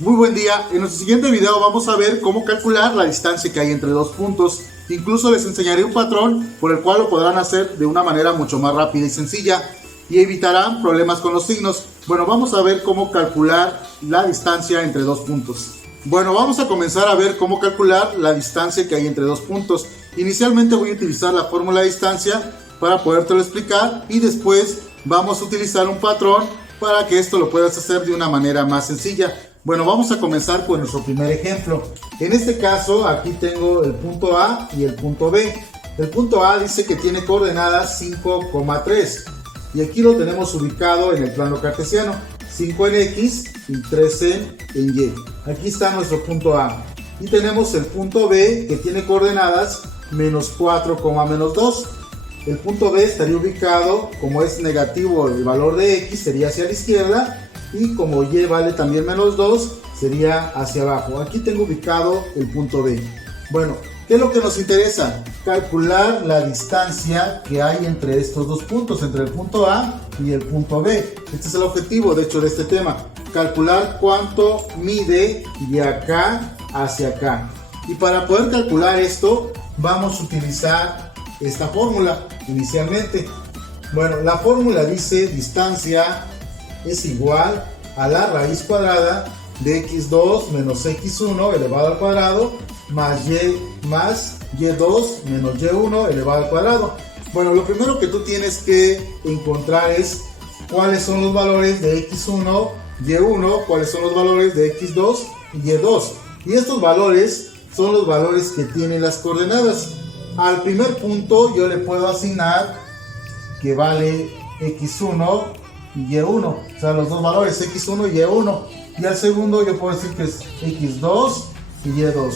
Muy buen día, en nuestro siguiente video vamos a ver cómo calcular la distancia que hay entre dos puntos. Incluso les enseñaré un patrón por el cual lo podrán hacer de una manera mucho más rápida y sencilla y evitarán problemas con los signos. Bueno, vamos a ver cómo calcular la distancia entre dos puntos. Bueno, vamos a comenzar a ver cómo calcular la distancia que hay entre dos puntos. Inicialmente voy a utilizar la fórmula de distancia para podértelo explicar y después vamos a utilizar un patrón para que esto lo puedas hacer de una manera más sencilla. Bueno, vamos a comenzar con nuestro primer ejemplo. En este caso, aquí tengo el punto A y el punto B. El punto A dice que tiene coordenadas 5,3 y aquí lo tenemos ubicado en el plano cartesiano, 5 en X y 3 en Y. Aquí está nuestro punto A. Y tenemos el punto B que tiene coordenadas menos 4, menos 2. El punto B estaría ubicado, como es negativo el valor de X, sería hacia la izquierda. Y como Y vale también menos 2, sería hacia abajo. Aquí tengo ubicado el punto B. Bueno, ¿qué es lo que nos interesa? Calcular la distancia que hay entre estos dos puntos, entre el punto A y el punto B. Este es el objetivo, de hecho, de este tema. Calcular cuánto mide de acá hacia acá. Y para poder calcular esto, vamos a utilizar esta fórmula inicialmente. Bueno, la fórmula dice distancia es igual a la raíz cuadrada de x2 menos x1 elevado al cuadrado más y2 menos y1 elevado al cuadrado. Bueno, lo primero que tú tienes que encontrar es cuáles son los valores de x1, y1, cuáles son los valores de x2 y y2. Y estos valores son los valores que tienen las coordenadas. Al primer punto yo le puedo asignar que vale x1 y y1, o sea, los dos valores x1 y y1, y al segundo yo puedo decir que es x2 y y2.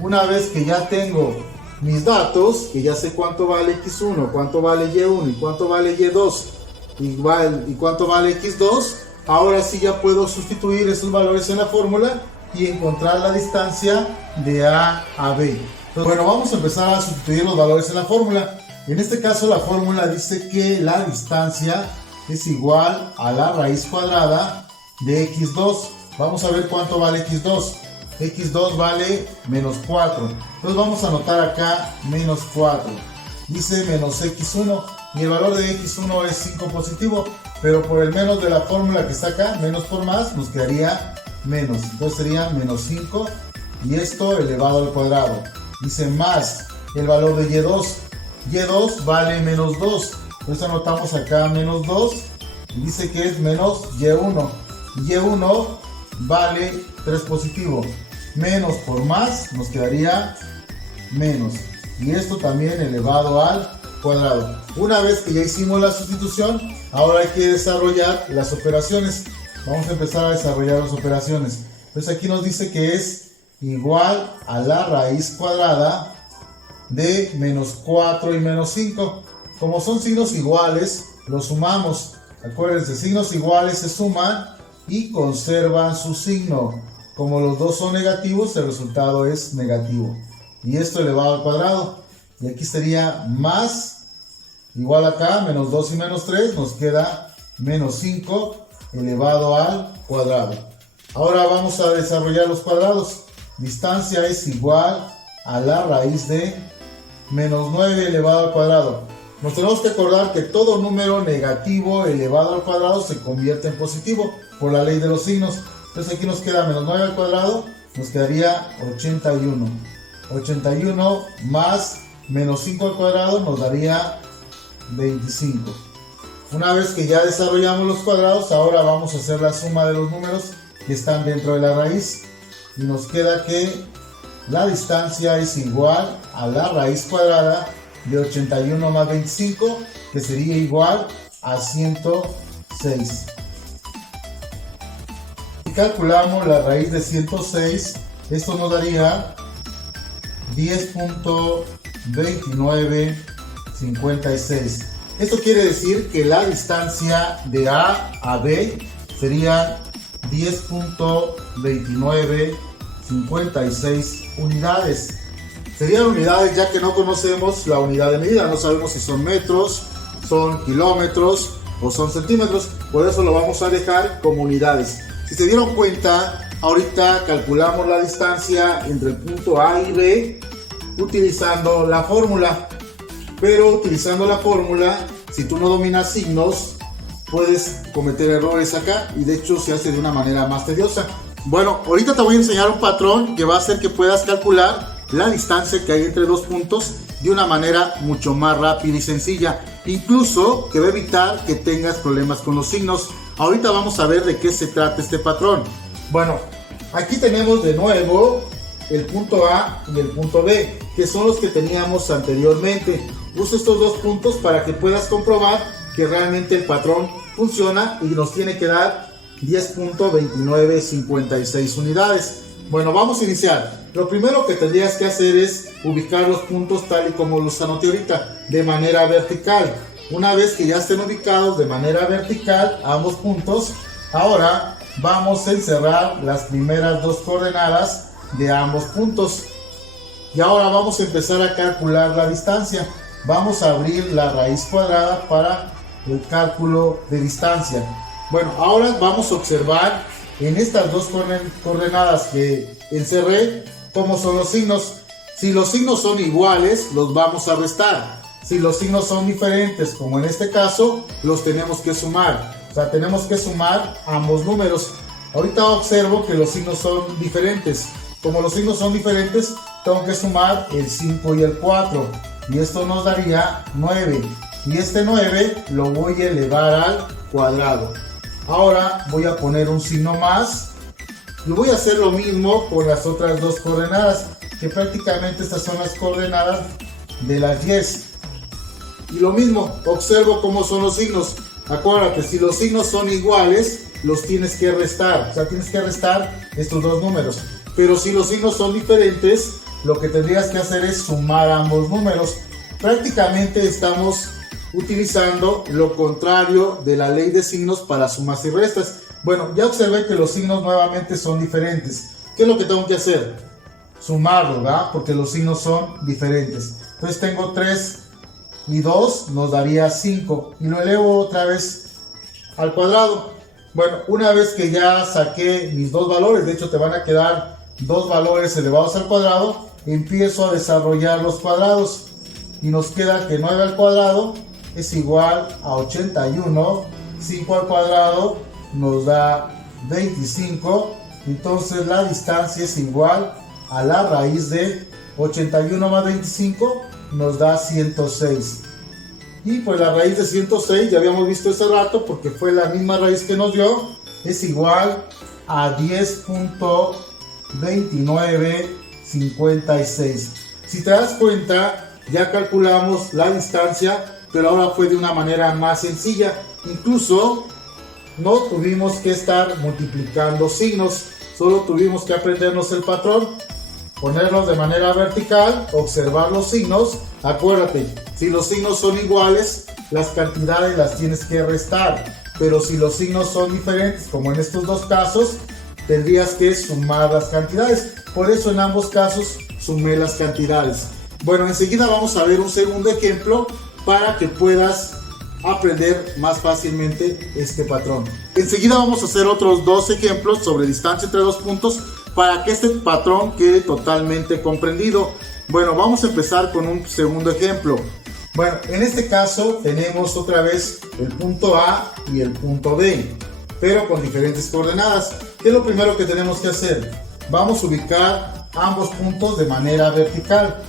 Una vez que ya tengo mis datos, que ya sé cuánto vale x1, cuánto vale y1 y cuánto vale y2 y cuánto vale x2, ahora sí ya puedo sustituir esos valores en la fórmula y encontrar la distancia de A a B. Entonces, bueno, vamos a empezar a sustituir los valores en la fórmula. En este caso la fórmula dice que la distancia es igual a la raíz cuadrada de x2. Vamos a ver cuánto vale x2. x2 vale menos 4. Entonces vamos a anotar acá menos 4. Dice menos x1 y el valor de x1 es 5 positivo, pero por el menos de la fórmula que está acá, menos por más, nos quedaría menos. Entonces sería menos 5 y esto elevado al cuadrado. Dice más el valor de y2. y2 vale menos 2. Entonces anotamos acá menos 2 y dice que es menos y1. y1 vale 3 positivo. Menos por más nos quedaría menos. Y esto también elevado al cuadrado. Una vez que ya hicimos la sustitución, ahora hay que desarrollar las operaciones. Vamos a empezar a desarrollar las operaciones. Entonces aquí nos dice que es igual a la raíz cuadrada de menos 4 y menos 5. Como son signos iguales, los sumamos. Acuérdense, signos iguales se suman y conservan su signo. Como los dos son negativos, el resultado es negativo. Y esto elevado al cuadrado. Y aquí sería más, igual acá, menos 2 y menos 3, nos queda menos 5 elevado al cuadrado. Ahora vamos a desarrollar los cuadrados. Distancia es igual a la raíz de menos 9 elevado al cuadrado. Nos tenemos que acordar que todo número negativo elevado al cuadrado se convierte en positivo por la ley de los signos. Entonces aquí nos queda menos 9 al cuadrado, nos quedaría 81. 81 más menos 5 al cuadrado nos daría 25. Una vez que ya desarrollamos los cuadrados, ahora vamos a hacer la suma de los números que están dentro de la raíz. Y nos queda que la distancia es igual a la raíz cuadrada de 81 más 25, que sería igual a 106. Si calculamos la raíz de 106, esto nos daría 10.2956. Esto quiere decir que la distancia de A a B sería 10.2956 unidades. Serían unidades ya que no conocemos la unidad de medida, no sabemos si son metros, son kilómetros o son centímetros, por eso lo vamos a dejar como unidades. Si se dieron cuenta, ahorita calculamos la distancia entre el punto A y B utilizando la fórmula. Pero utilizando la fórmula, si tú no dominas signos, puedes cometer errores acá y de hecho se hace de una manera más tediosa. Bueno, ahorita te voy a enseñar un patrón que va a hacer que puedas calcular la distancia que hay entre dos puntos de una manera mucho más rápida y sencilla, incluso que va a evitar que tengas problemas con los signos. Ahorita vamos a ver de qué se trata este patrón. Bueno, aquí tenemos de nuevo el punto A y el punto B, que son los que teníamos anteriormente. Usa estos dos puntos para que puedas comprobar que realmente el patrón funciona y nos tiene que dar 10.2956 unidades. Bueno, vamos a iniciar. Lo primero que tendrías que hacer es ubicar los puntos tal y como los anoté ahorita, de manera vertical. Una vez que ya estén ubicados de manera vertical ambos puntos, ahora vamos a encerrar las primeras dos coordenadas de ambos puntos. Y ahora vamos a empezar a calcular la distancia. Vamos a abrir la raíz cuadrada para el cálculo de distancia. Bueno, ahora vamos a observar en estas dos coordenadas que encerré cómo son los signos. Si los signos son iguales, los vamos a restar. Si los signos son diferentes, como en este caso, los tenemos que sumar. O sea, tenemos que sumar ambos números. Ahorita observo que los signos son diferentes. Como los signos son diferentes, tengo que sumar el 5 y el 4. Y esto nos daría 9. Y este 9 lo voy a elevar al cuadrado. Ahora voy a poner un signo más. Y voy a hacer lo mismo con las otras dos coordenadas, que prácticamente estas son las coordenadas de las 10. Y lo mismo, observo cómo son los signos. Acuérdate, si los signos son iguales, los tienes que restar. O sea, tienes que restar estos dos números. Pero si los signos son diferentes, lo que tendrías que hacer es sumar ambos números. Prácticamente estamos utilizando lo contrario de la ley de signos para sumas y restas. Bueno, ya observé que los signos nuevamente son diferentes. ¿Qué es lo que tengo que hacer? Sumarlos, ¿verdad? Porque los signos son diferentes. Entonces tengo 3 y 2 nos daría 5. Y lo elevo otra vez al cuadrado. Bueno, una vez que ya saqué mis dos valores, de hecho te van a quedar dos valores elevados al cuadrado, empiezo a desarrollar los cuadrados. Y nos queda que 9 al cuadrado es igual a 81. 5 al cuadrado nos da 25. Entonces la distancia es igual a la raíz de 81 más 25 nos da 106. Y pues la raíz de 106 ya habíamos visto hace rato porque fue la misma raíz que nos dio, es igual a 10.2956. Si te das cuenta, ya calculamos la distancia, pero ahora fue de una manera más sencilla. Incluso no tuvimos que estar multiplicando signos, solo tuvimos que aprendernos el patrón, ponerlos de manera vertical, observar los signos. Acuérdate, si los signos son iguales, las cantidades las tienes que restar, pero si los signos son diferentes, como en estos dos casos, tendrías que sumar las cantidades. Por eso en ambos casos sumé las cantidades. Bueno, enseguida vamos a ver un segundo ejemplo para que puedas aprender más fácilmente este patrón. Enseguida vamos a hacer otros dos ejemplos sobre distancia entre dos puntos para que este patrón quede totalmente comprendido. Bueno, vamos a empezar con un segundo ejemplo. Bueno, en este caso tenemos otra vez el punto A y el punto B, pero con diferentes coordenadas. ¿Qué es lo primero que tenemos que hacer? Vamos a ubicar ambos puntos de manera vertical.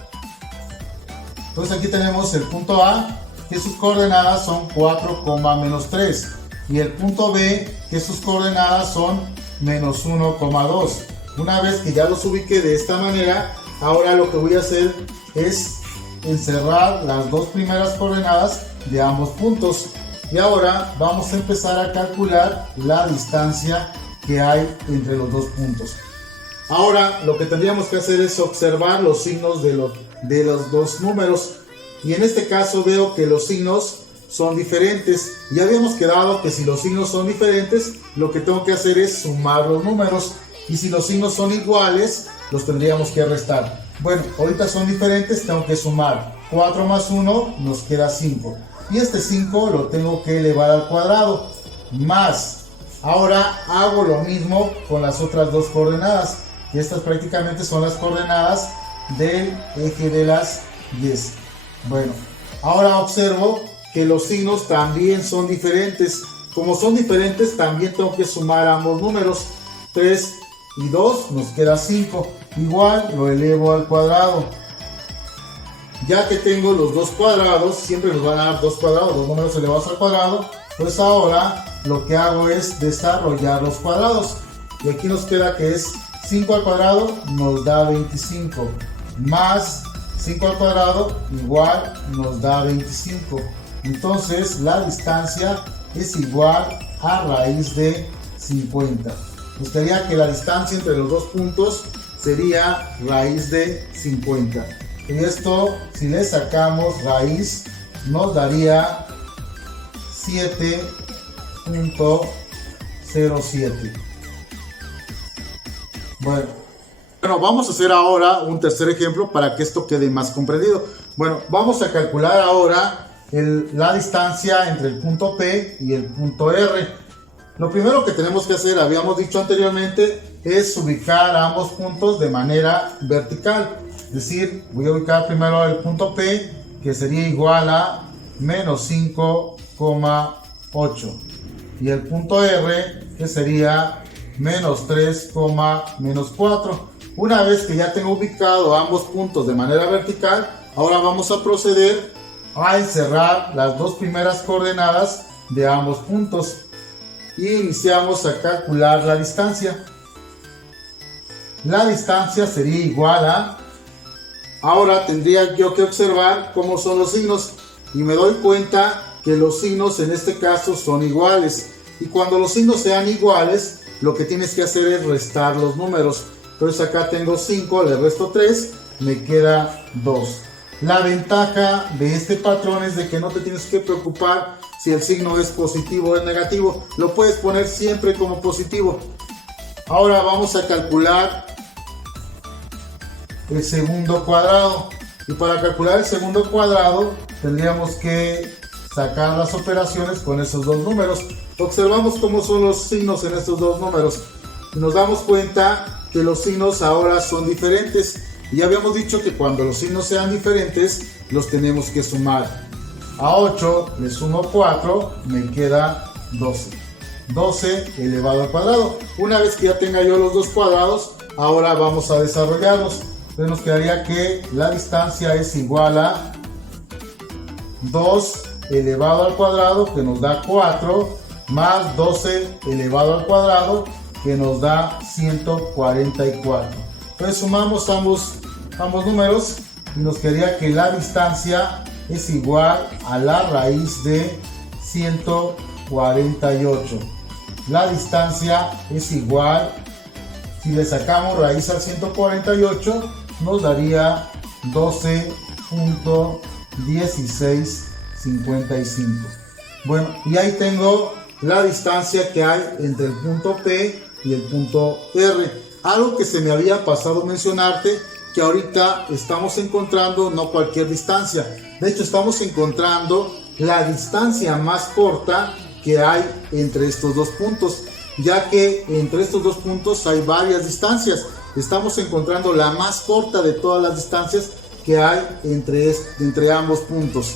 Entonces aquí tenemos el punto A, que sus coordenadas son 4,-3, y el punto B, que sus coordenadas son -1,2. Una vez que ya los ubiqué de esta manera, ahora lo que voy a hacer es encerrar las dos primeras coordenadas de ambos puntos. Y ahora vamos a empezar a calcular la distancia que hay entre los dos puntos. Ahora lo que tendríamos que hacer es observar los signos de los dos números. Y en este caso veo que los signos son diferentes. Ya habíamos quedado que si los signos son diferentes, lo que tengo que hacer es sumar los números. Y si los signos son iguales, los tendríamos que restar. Bueno, ahorita son diferentes, tengo que sumar. 4 más 1 nos queda 5. Y este 5 lo tengo que elevar al cuadrado. Más, Ahora hago lo mismo con las otras dos coordenadas, que estas prácticamente son las coordenadas del eje de las Y. Bueno, ahora observo que los signos también son diferentes. Como son diferentes, también tengo que sumar ambos números. 3 y 2 nos queda 5. Igual lo elevo al cuadrado. Ya que tengo los dos cuadrados, siempre nos van a dar dos cuadrados, dos números elevados al cuadrado. Pues ahora lo que hago es desarrollar los cuadrados. Y aquí nos queda que es 5 al cuadrado nos da 25. Más 5 al cuadrado igual nos da 25. Entonces la distancia es igual a raíz de 50. Nos quedaría que la distancia entre los dos puntos sería raíz de 50. Y esto, si le sacamos raíz, nos daría 7.07. Bueno, vamos a hacer ahora un tercer ejemplo para que esto quede más comprendido. Bueno, vamos a calcular ahora la distancia entre el punto P y el punto R. Lo primero que tenemos que hacer, habíamos dicho anteriormente, es ubicar ambos puntos de manera vertical. Es decir, voy a ubicar primero el punto P, que sería igual a menos 5,8. Y el punto R, que sería menos 3,4. Una vez que ya tengo ubicado ambos puntos de manera vertical, ahora vamos a proceder a encerrar las dos primeras coordenadas de ambos puntos. Y iniciamos a calcular la distancia. La distancia sería igual a... Ahora tendría yo que observar cómo son los signos. Y me doy cuenta que los signos en este caso son iguales. Y cuando los signos sean iguales, lo que tienes que hacer es restar los números. Entonces acá tengo 5, le resto 3, me queda 2. La ventaja de este patrón es de que no te tienes que preocupar si el signo es positivo o es negativo. Lo puedes poner siempre como positivo. Ahora vamos a calcular el segundo cuadrado. Y para calcular el segundo cuadrado tendríamos que sacar las operaciones con esos dos números. Observamos cómo son los signos en estos dos números. Y nos damos cuenta que los signos ahora son diferentes. Y ya habíamos dicho que cuando los signos sean diferentes, los tenemos que sumar. A 8 le sumo 4, me queda 12. 12 elevado al cuadrado. Una vez que ya tenga yo los dos cuadrados, ahora vamos a desarrollarlos. Entonces nos quedaría que la distancia es igual a 2 elevado al cuadrado, que nos da 4, más 12 elevado al cuadrado, que nos da 144. Entonces sumamos ambos números y nos quedaría que la distancia es igual a la raíz de 148. La distancia es igual, si le sacamos raíz al 148, nos daría 12.1655. Bueno, y ahí tengo la distancia que hay entre el punto P y el punto R. Algo que se me había pasado mencionarte, que ahorita estamos encontrando no cualquier distancia. De hecho, estamos encontrando la distancia más corta que hay entre estos dos puntos, ya que entre estos dos puntos hay varias distancias. Estamos encontrando la más corta de todas las distancias que hay entre ambos puntos.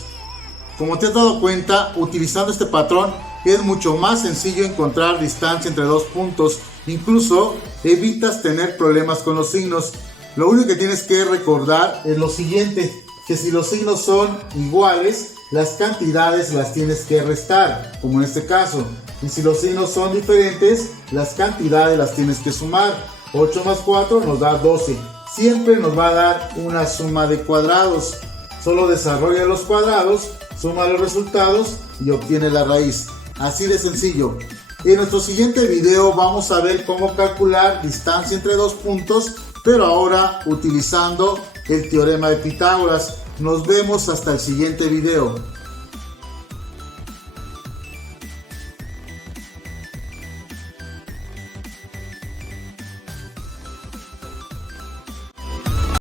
Como te has dado cuenta, utilizando este patrón es mucho más sencillo encontrar distancia entre dos puntos. Incluso evitas tener problemas con los signos. Lo único que tienes que recordar es lo siguiente, que si los signos son iguales, las cantidades las tienes que restar, como en este caso. Y si los signos son diferentes, las cantidades las tienes que sumar. 8 más 4 nos da 12. Siempre nos va a dar una suma de cuadrados. Solo desarrolla los cuadrados, suma los resultados y obtiene la raíz. Así de sencillo. En nuestro siguiente video vamos a ver cómo calcular distancia entre dos puntos, pero ahora utilizando el teorema de Pitágoras. Nos vemos hasta el siguiente video.